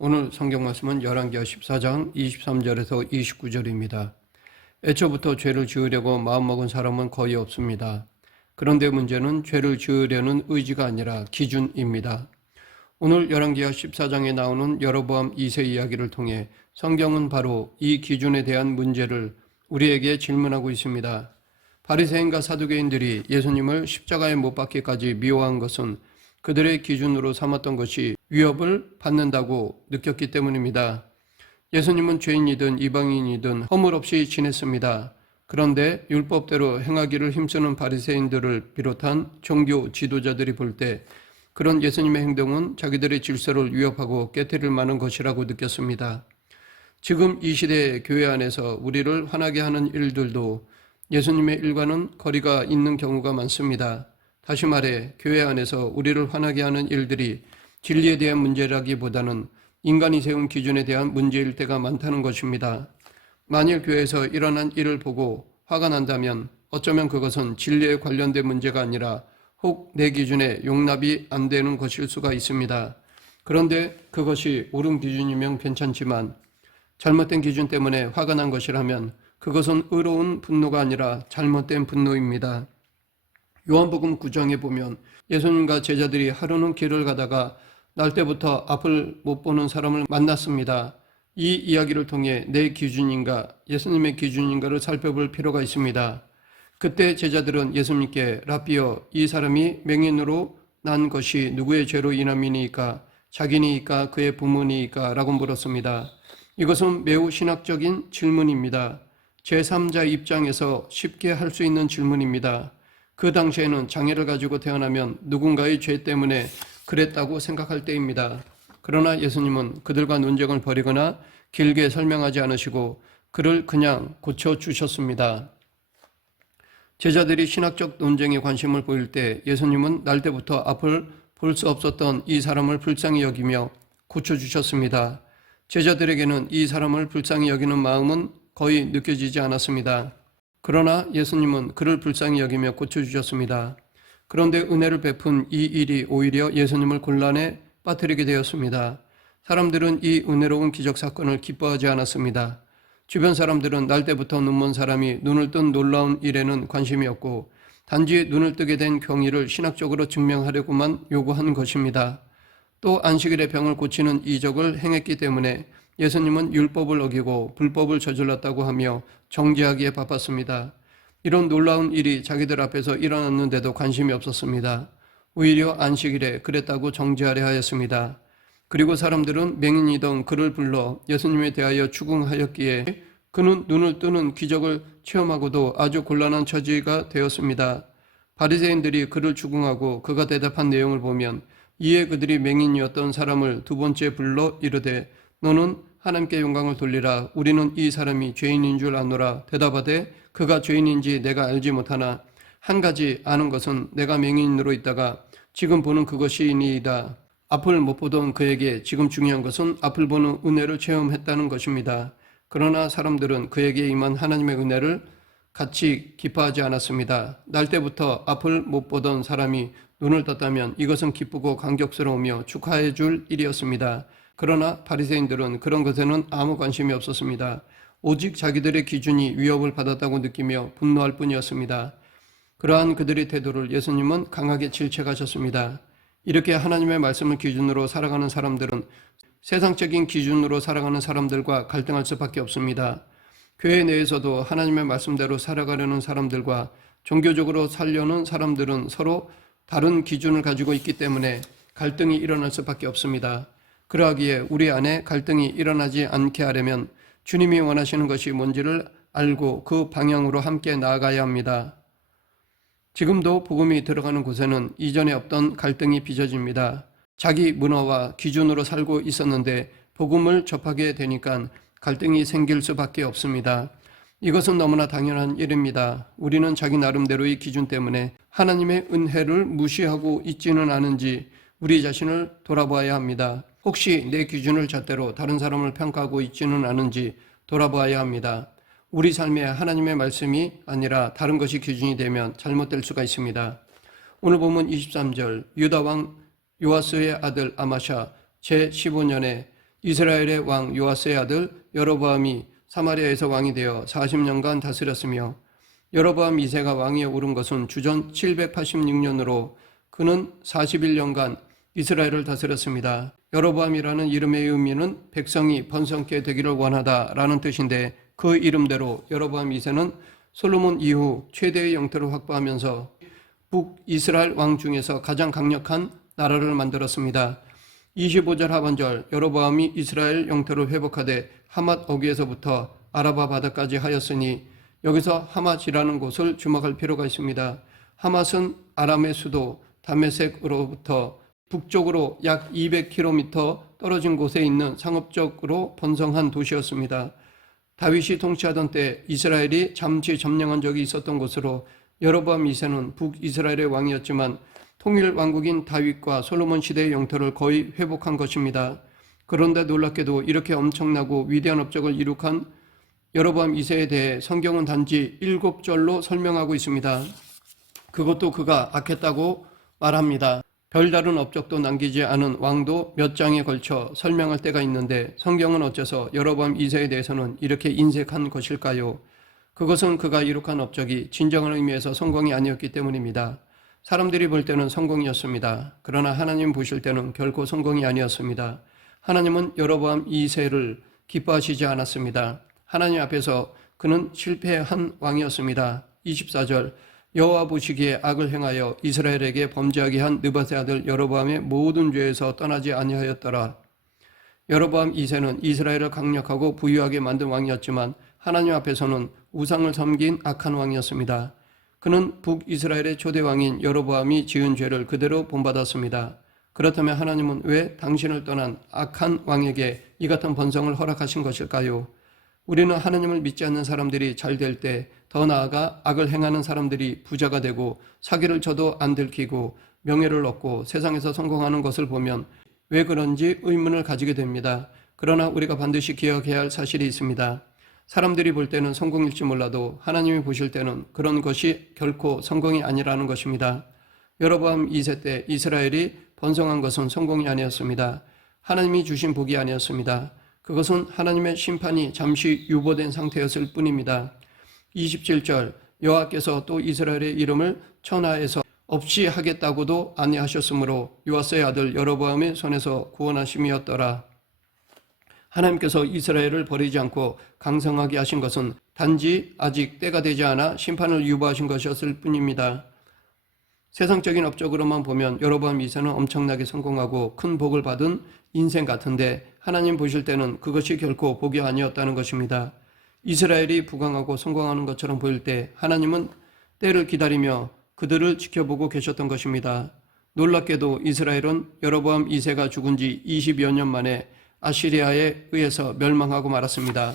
오늘 성경 말씀은 열왕기하 14장 23절에서 29절입니다. 애초부터 죄를 지으려고 마음먹은 사람은 거의 없습니다. 그런데 문제는 죄를 지으려는 의지가 아니라 기준입니다. 오늘 열왕기하 14장에 나오는 여로보암 2세 이야기를 통해 성경은 바로 이 기준에 대한 문제를 우리에게 질문하고 있습니다. 바리새인과 사두개인들이 예수님을 십자가에 못 박기까지 미워한 것은 그들의 기준으로 삼았던 것이 위협을 받는다고 느꼈기 때문입니다. 예수님은 죄인이든 이방인이든 허물 없이 지냈습니다. 그런데 율법대로 행하기를 힘쓰는 바리새인들을 비롯한 종교 지도자들이 볼 때 그런 예수님의 행동은 자기들의 질서를 위협하고 깨트릴 만한 것이라고 느꼈습니다. 지금 이 시대의 교회 안에서 우리를 화나게 하는 일들도 예수님의 일과는 거리가 있는 경우가 많습니다. 다시 말해 교회 안에서 우리를 화나게 하는 일들이 진리에 대한 문제라기보다는 인간이 세운 기준에 대한 문제일 때가 많다는 것입니다. 만일 교회에서 일어난 일을 보고 화가 난다면 어쩌면 그것은 진리에 관련된 문제가 아니라 혹 내 기준에 용납이 안 되는 것일 수가 있습니다. 그런데 그것이 옳은 기준이면 괜찮지만 잘못된 기준 때문에 화가 난 것이라면 그것은 의로운 분노가 아니라 잘못된 분노입니다. 요한복음 9장에 보면 예수님과 제자들이 하루는 길을 가다가 날 때부터 앞을 못 보는 사람을 만났습니다. 이 이야기를 통해 내 기준인가 예수님의 기준인가를 살펴볼 필요가 있습니다. 그때 제자들은 예수님께 라비여 이 사람이 맹인으로 난 것이 누구의 죄로 인함이니까 자기니까 그의 부모니까 라고 물었습니다. 이것은 매우 신학적인 질문입니다. 제3자 입장에서 쉽게 할 수 있는 질문입니다. 그 당시에는 장애를 가지고 태어나면 누군가의 죄 때문에 그랬다고 생각할 때입니다. 그러나 예수님은 그들과 논쟁을 벌이거나 길게 설명하지 않으시고 그를 그냥 고쳐주셨습니다. 제자들이 신학적 논쟁에 관심을 보일 때 예수님은 날 때부터 앞을 볼 수 없었던 이 사람을 불쌍히 여기며 고쳐주셨습니다. 제자들에게는 이 사람을 불쌍히 여기는 마음은 거의 느껴지지 않았습니다. 그러나 예수님은 그를 불쌍히 여기며 고쳐주셨습니다. 그런데 은혜를 베푼 이 일이 오히려 예수님을 곤란에 빠뜨리게 되었습니다. 사람들은 이 은혜로운 기적 사건을 기뻐하지 않았습니다. 주변 사람들은 날 때부터 눈먼 사람이 눈을 뜬 놀라운 일에는 관심이 없고 단지 눈을 뜨게 된 경위를 신학적으로 증명하려고만 요구한 것입니다. 또 안식일에 병을 고치는 이적을 행했기 때문에 예수님은 율법을 어기고 불법을 저질렀다고 하며 정죄하기에 바빴습니다. 이런 놀라운 일이 자기들 앞에서 일어났는데도 관심이 없었습니다. 오히려 안식일에 그랬다고 정죄하려 하였습니다. 그리고 사람들은 맹인이던 그를 불러 예수님에 대하여 추궁하였기에 그는 눈을 뜨는 기적을 체험하고도 아주 곤란한 처지가 되었습니다. 바리새인들이 그를 추궁하고 그가 대답한 내용을 보면 이에 그들이 맹인이었던 사람을 두 번째 불러 이르되 너는 하나님께 영광을 돌리라. 우리는 이 사람이 죄인인 줄 아노라. 대답하되 그가 죄인인지 내가 알지 못하나 한 가지 아는 것은 내가 맹인으로 있다가 지금 보는 그것이니이다. 앞을 못 보던 그에게 지금 중요한 것은 앞을 보는 은혜를 체험했다는 것입니다. 그러나 사람들은 그에게 임한 하나님의 은혜를 같이 기뻐하지 않았습니다. 날 때부터 앞을 못 보던 사람이 눈을 떴다면 이것은 기쁘고 감격스러우며 축하해 줄 일이었습니다. 그러나 바리새인들은 그런 것에는 아무 관심이 없었습니다. 오직 자기들의 기준이 위협을 받았다고 느끼며 분노할 뿐이었습니다. 그러한 그들의 태도를 예수님은 강하게 질책하셨습니다. 이렇게 하나님의 말씀을 기준으로 살아가는 사람들은 세상적인 기준으로 살아가는 사람들과 갈등할 수밖에 없습니다. 교회 내에서도 하나님의 말씀대로 살아가려는 사람들과 종교적으로 살려는 사람들은 서로 다른 기준을 가지고 있기 때문에 갈등이 일어날 수밖에 없습니다. 그러하기에 우리 안에 갈등이 일어나지 않게 하려면 주님이 원하시는 것이 뭔지를 알고 그 방향으로 함께 나아가야 합니다. 지금도 복음이 들어가는 곳에는 이전에 없던 갈등이 빚어집니다. 자기 문화와 기준으로 살고 있었는데 복음을 접하게 되니까 갈등이 생길 수밖에 없습니다. 이것은 너무나 당연한 일입니다. 우리는 자기 나름대로의 기준 때문에 하나님의 은혜를 무시하고 있지는 않은지 우리 자신을 돌아봐야 합니다. 혹시 내 기준을 잣대로 다른 사람을 평가하고 있지는 않은지 돌아봐야 합니다. 우리 삶에 하나님의 말씀이 아니라 다른 것이 기준이 되면 잘못될 수가 있습니다. 오늘 본문 23절 유다왕 요아스의 아들 아마샤 제15년에 이스라엘의 왕 요아스의 아들 여로보암이 사마리아에서 왕이 되어 40년간 다스렸으며 여로보암 2세가 왕위에 오른 것은 주전 786년으로 그는 41년간 이스라엘을 다스렸습니다. 여로보암이라는 이름의 의미는 백성이 번성케 되기를 원하다라는 뜻인데 그 이름대로 여로보암 2세는 솔로몬 이후 최대의 영토를 확보하면서 북이스라엘 왕 중에서 가장 강력한 나라를 만들었습니다. 25절 하반절 여로보암이 이스라엘 영토를 회복하되 하맛 어귀에서부터 아라바 바다까지 하였으니 여기서 하맛이라는 곳을 주목할 필요가 있습니다. 하맛은 아람의 수도 다메섹으로부터 북쪽으로 약 200km 떨어진 곳에 있는 상업적으로 번성한 도시였습니다. 다윗이 통치하던 때 이스라엘이 잠시 점령한 적이 있었던 곳으로 여로보암 2세는 북이스라엘의 왕이었지만 통일 왕국인 다윗과 솔로몬 시대의 영토를 거의 회복한 것입니다. 그런데 놀랍게도 이렇게 엄청나고 위대한 업적을 이룩한 여로보암 2세에 대해 성경은 단지 7절로 설명하고 있습니다. 그것도 그가 악했다고 말합니다. 별다른 업적도 남기지 않은 왕도 몇 장에 걸쳐 설명할 때가 있는데 성경은 어째서 여로보암 2세에 대해서는 이렇게 인색한 것일까요? 그것은 그가 이룩한 업적이 진정한 의미에서 성공이 아니었기 때문입니다. 사람들이 볼 때는 성공이었습니다. 그러나 하나님 보실 때는 결코 성공이 아니었습니다. 하나님은 여로보암 2세를 기뻐하시지 않았습니다. 하나님 앞에서 그는 실패한 왕이었습니다. 24절 여호와 보시기에 악을 행하여 이스라엘에게 범죄하게 한 느밧의 아들 여로보암의 모든 죄에서 떠나지 아니하였더라. 여로보암 2세는 이스라엘을 강력하고 부유하게 만든 왕이었지만 하나님 앞에서는 우상을 섬긴 악한 왕이었습니다. 그는 북이스라엘의 초대 왕인 여로보암이 지은 죄를 그대로 본받았습니다. 그렇다면 하나님은 왜 당신을 떠난 악한 왕에게 이 같은 번성을 허락하신 것일까요? 우리는 하나님을 믿지 않는 사람들이 잘 될 때, 더 나아가 악을 행하는 사람들이 부자가 되고 사기를 쳐도 안 들키고 명예를 얻고 세상에서 성공하는 것을 보면 왜 그런지 의문을 가지게 됩니다. 그러나 우리가 반드시 기억해야 할 사실이 있습니다. 사람들이 볼 때는 성공일지 몰라도 하나님이 보실 때는 그런 것이 결코 성공이 아니라는 것입니다. 여로보암 2세 때 이스라엘이 번성한 것은 성공이 아니었습니다. 하나님이 주신 복이 아니었습니다. 그것은 하나님의 심판이 잠시 유보된 상태였을 뿐입니다. 27절 여호와께서 또 이스라엘의 이름을 천하에서 없이 하겠다고도 아니하셨으므로 요아스의 아들 여로보암의 손에서 구원하심이었더라. 하나님께서 이스라엘을 버리지 않고 강성하게 하신 것은 단지 아직 때가 되지 않아 심판을 유보하신 것이었을 뿐입니다. 세상적인 업적으로만 보면 여로보암 2세는 엄청나게 성공하고 큰 복을 받은 인생 같은데 하나님 보실 때는 그것이 결코 복이 아니었다는 것입니다. 이스라엘이 부강하고 성공하는 것처럼 보일 때 하나님은 때를 기다리며 그들을 지켜보고 계셨던 것입니다. 놀랍게도 이스라엘은 여로보암 2세가 죽은 지 20여 년 만에 아시리아에 의해서 멸망하고 말았습니다.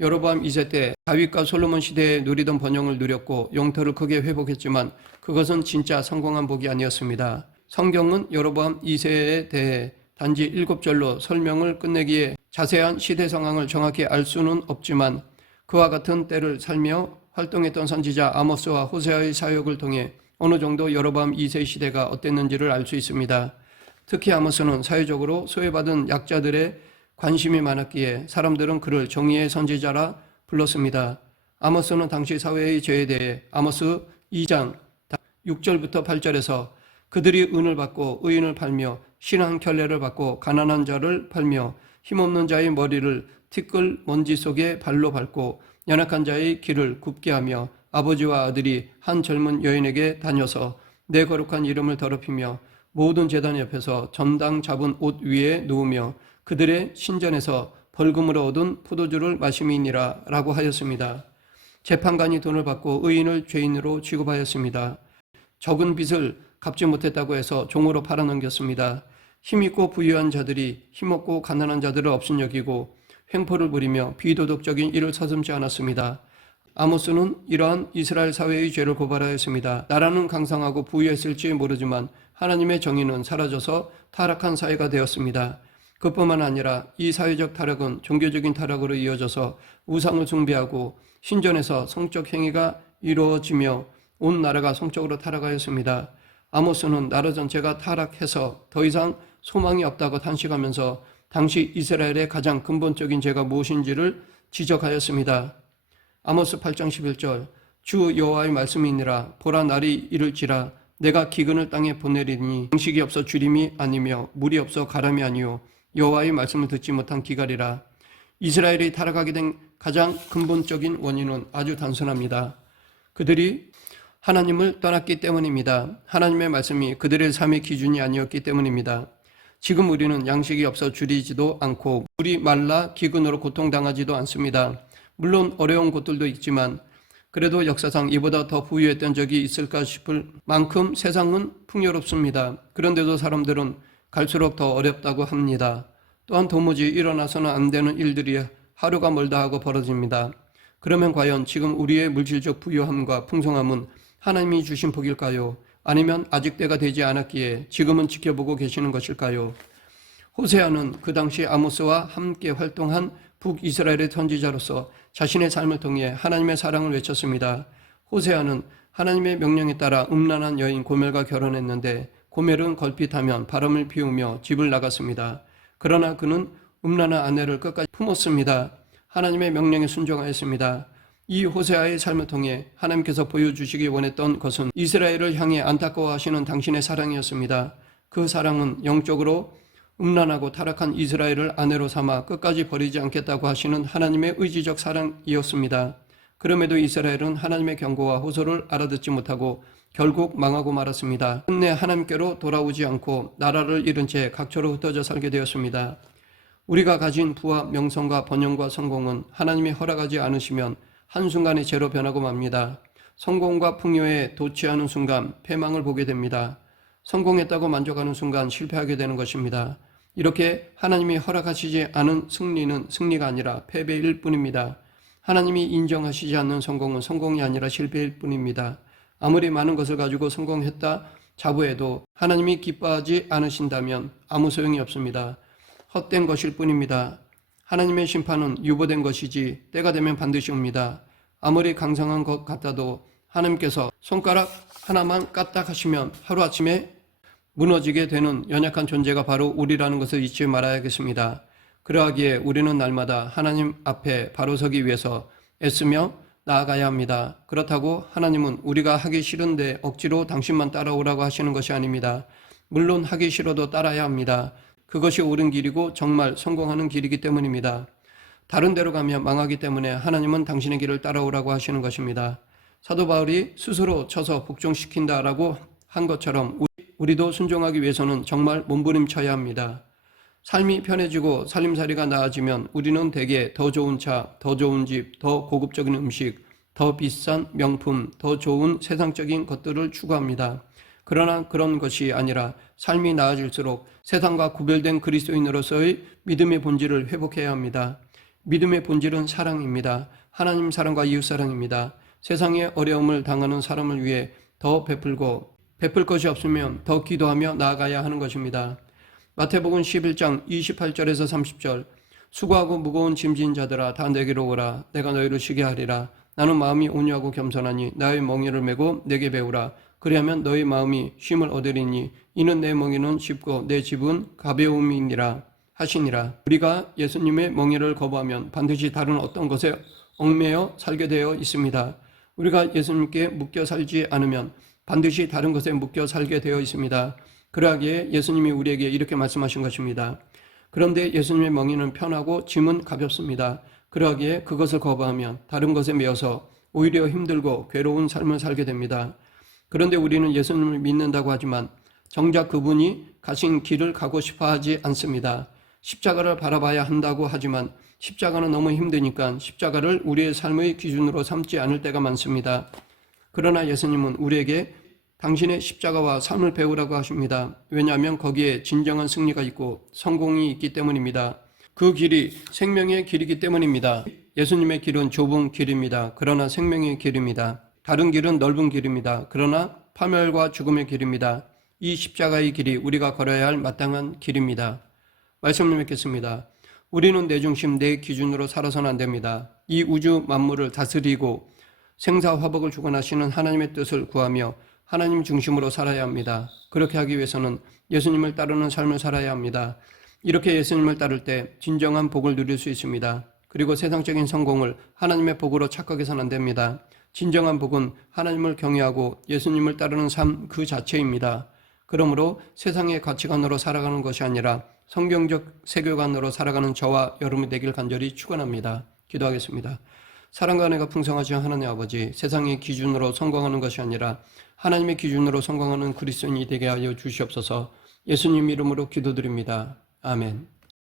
여로보암 2세 때 다윗과 솔로몬 시대에 누리던 번영을 누렸고 영토를 크게 회복했지만 그것은 진짜 성공한 복이 아니었습니다. 성경은 여로보암 2세에 대해 단지 7절로 설명을 끝내기에 자세한 시대 상황을 정확히 알 수는 없지만 그와 같은 때를 살며 활동했던 선지자 아모스와 호세아의 사역을 통해 어느 정도 여로보암 2세 시대가 어땠는지를 알 수 있습니다. 특히 아모스는 사회적으로 소외받은 약자들의 관심이 많았기에 사람들은 그를 정의의 선지자라 불렀습니다. 아모스는 당시 사회의 죄에 대해 아모스 2장 6절부터 8절에서 그들이 은을 받고 의인을 팔며 신한 켤레를 받고 가난한 자를 팔며 힘없는 자의 머리를 티끌 먼지 속에 발로 밟고 연약한 자의 길을 굽게 하며 아버지와 아들이 한 젊은 여인에게 다녀서 내 거룩한 이름을 더럽히며 모든 제단 옆에서 전당 잡은 옷 위에 누우며 그들의 신전에서 벌금으로 얻은 포도주를 마심이니라 라고 하였습니다. 재판관이 돈을 받고 의인을 죄인으로 취급하였습니다. 적은 빚을 갚지 못했다고 해서 종으로 팔아넘겼습니다. 힘있고 부유한 자들이 힘없고 가난한 자들을 업신여기고 횡포를 부리며 비도덕적인 일을 서슴지 않았습니다. 아모스는 이러한 이스라엘 사회의 죄를 고발하였습니다. 나라는 강성하고 부유했을지 모르지만 하나님의 정의는 사라져서 타락한 사회가 되었습니다. 그뿐만 아니라 이 사회적 타락은 종교적인 타락으로 이어져서 우상을 숭배하고 신전에서 성적 행위가 이루어지며 온 나라가 성적으로 타락하였습니다. 아모스는 나라 전체가 타락해서 더 이상 소망이 없다고 탄식하면서 당시 이스라엘의 가장 근본적인 죄가 무엇인지를 지적하였습니다. 아모스 8장 11절 주 여호와의 말씀이 있느라 보라 날이 이를지라 내가 기근을 땅에 보내리니 양식이 없어 주림이 아니며 물이 없어 가람이 아니요 여호와의 말씀을 듣지 못한 기갈이라. 이스라엘이 타락하게 된 가장 근본적인 원인은 아주 단순합니다. 그들이 하나님을 떠났기 때문입니다. 하나님의 말씀이 그들의 삶의 기준이 아니었기 때문입니다. 지금 우리는 양식이 없어 줄이지도 않고 물이 말라 기근으로 고통당하지도 않습니다. 물론 어려운 곳들도 있지만 그래도 역사상 이보다 더 부유했던 적이 있을까 싶을 만큼 세상은 풍요롭습니다. 그런데도 사람들은 갈수록 더 어렵다고 합니다. 또한 도무지 일어나서는 안 되는 일들이 하루가 멀다 하고 벌어집니다. 그러면 과연 지금 우리의 물질적 부유함과 풍성함은 하나님이 주신 복일까요? 아니면 아직 때가 되지 않았기에 지금은 지켜보고 계시는 것일까요? 호세아는 그 당시 아모스와 함께 활동한 북이스라엘의 선지자로서 자신의 삶을 통해 하나님의 사랑을 외쳤습니다. 호세아는 하나님의 명령에 따라 음란한 여인 고멜과 결혼했는데 고멜은 걸핏하면 바람을 피우며 집을 나갔습니다. 그러나 그는 음란한 아내를 끝까지 품었습니다. 하나님의 명령에 순종하였습니다. 이 호세아의 삶을 통해 하나님께서 보여주시기 원했던 것은 이스라엘을 향해 안타까워하시는 당신의 사랑이었습니다. 그 사랑은 영적으로 음란하고 타락한 이스라엘을 아내로 삼아 끝까지 버리지 않겠다고 하시는 하나님의 의지적 사랑이었습니다. 그럼에도 이스라엘은 하나님의 경고와 호소를 알아듣지 못하고 결국 망하고 말았습니다. 끝내 하나님께로 돌아오지 않고 나라를 잃은 채 각처로 흩어져 살게 되었습니다. 우리가 가진 부와 명성과 번영과 성공은 하나님이 허락하지 않으시면 한순간에 죄로 변하고 맙니다. 성공과 풍요에 도취하는 순간 패망을 보게 됩니다. 성공했다고 만족하는 순간 실패하게 되는 것입니다. 이렇게 하나님이 허락하시지 않은 승리는 승리가 아니라 패배일 뿐입니다. 하나님이 인정하시지 않는 성공은 성공이 아니라 실패일 뿐입니다. 아무리 많은 것을 가지고 성공했다 자부해도 하나님이 기뻐하지 않으신다면 아무 소용이 없습니다. 헛된 것일 뿐입니다. 하나님의 심판은 유보된 것이지 때가 되면 반드시 옵니다. 아무리 강성한 것 같아도 하나님께서 손가락 하나만 까딱하시면 하루아침에 무너지게 되는 연약한 존재가 바로 우리라는 것을 잊지 말아야겠습니다. 그러하기에 우리는 날마다 하나님 앞에 바로 서기 위해서 애쓰며 나아가야 합니다. 그렇다고 하나님은 우리가 하기 싫은데 억지로 당신만 따라오라고 하시는 것이 아닙니다. 물론 하기 싫어도 따라야 합니다. 그것이 옳은 길이고 정말 성공하는 길이기 때문입니다. 다른 데로 가면 망하기 때문에 하나님은 당신의 길을 따라오라고 하시는 것입니다. 사도 바울이 스스로 쳐서 복종시킨다라고 한 것처럼 우리도 순종하기 위해서는 정말 몸부림쳐야 합니다. 삶이 편해지고 살림살이가 나아지면 우리는 대개 더 좋은 차, 더 좋은 집, 더 고급적인 음식, 더 비싼 명품, 더 좋은 세상적인 것들을 추구합니다. 그러나 그런 것이 아니라 삶이 나아질수록 세상과 구별된 그리스도인으로서의 믿음의 본질을 회복해야 합니다. 믿음의 본질은 사랑입니다. 하나님 사랑과 이웃 사랑입니다. 세상의 어려움을 당하는 사람을 위해 더 베풀고 베풀 것이 없으면 더 기도하며 나아가야 하는 것입니다. 마태복음 11장 28절에서 30절 수고하고 무거운 짐진 자들아 다 내게로 오라 내가 너희를 쉬게 하리라 나는 마음이 온유하고 겸손하니 나의 멍에를 메고 내게 배우라 그리하면 너희 마음이 쉼을 얻으리니 이는 내 멍에는 쉽고 내 집은 가벼움이니라 하시니라. 우리가 예수님의 멍에를 거부하면 반드시 다른 어떤 것에 얽매여 살게 되어 있습니다. 우리가 예수님께 묶여 살지 않으면 반드시 다른 것에 묶여 살게 되어 있습니다. 그러하기에 예수님이 우리에게 이렇게 말씀하신 것입니다. 그런데 예수님의 멍에는 편하고 짐은 가볍습니다. 그러하기에 그것을 거부하면 다른 것에 매여서 오히려 힘들고 괴로운 삶을 살게 됩니다. 그런데 우리는 예수님을 믿는다고 하지만 정작 그분이 가신 길을 가고 싶어 하지 않습니다. 십자가를 바라봐야 한다고 하지만 십자가는 너무 힘드니까 십자가를 우리의 삶의 기준으로 삼지 않을 때가 많습니다. 그러나 예수님은 우리에게 당신의 십자가와 삶을 배우라고 하십니다. 왜냐하면 거기에 진정한 승리가 있고 성공이 있기 때문입니다. 그 길이 생명의 길이기 때문입니다. 예수님의 길은 좁은 길입니다. 그러나 생명의 길입니다. 다른 길은 넓은 길입니다. 그러나 파멸과 죽음의 길입니다. 이 십자가의 길이 우리가 걸어야 할 마땅한 길입니다. 말씀을 맺겠습니다. 우리는 내 중심, 내 기준으로 살아서는 안 됩니다. 이 우주 만물을 다스리고 생사화복을 주관하시는 하나님의 뜻을 구하며 하나님 중심으로 살아야 합니다. 그렇게 하기 위해서는 예수님을 따르는 삶을 살아야 합니다. 이렇게 예수님을 따를 때 진정한 복을 누릴 수 있습니다. 그리고 세상적인 성공을 하나님의 복으로 착각해서는 안 됩니다. 진정한 복은 하나님을 경외하고 예수님을 따르는 삶 그 자체입니다. 그러므로 세상의 가치관으로 살아가는 것이 아니라 성경적 세계관으로 살아가는 저와 여러분이 되길 간절히 축원합니다. 기도하겠습니다. 사랑과 은혜가 풍성하신 하나님 아버지, 세상의 기준으로 성공하는 것이 아니라 하나님의 기준으로 성공하는 그리스도인이 되게 하여 주시옵소서. 예수님 이름으로 기도드립니다. 아멘.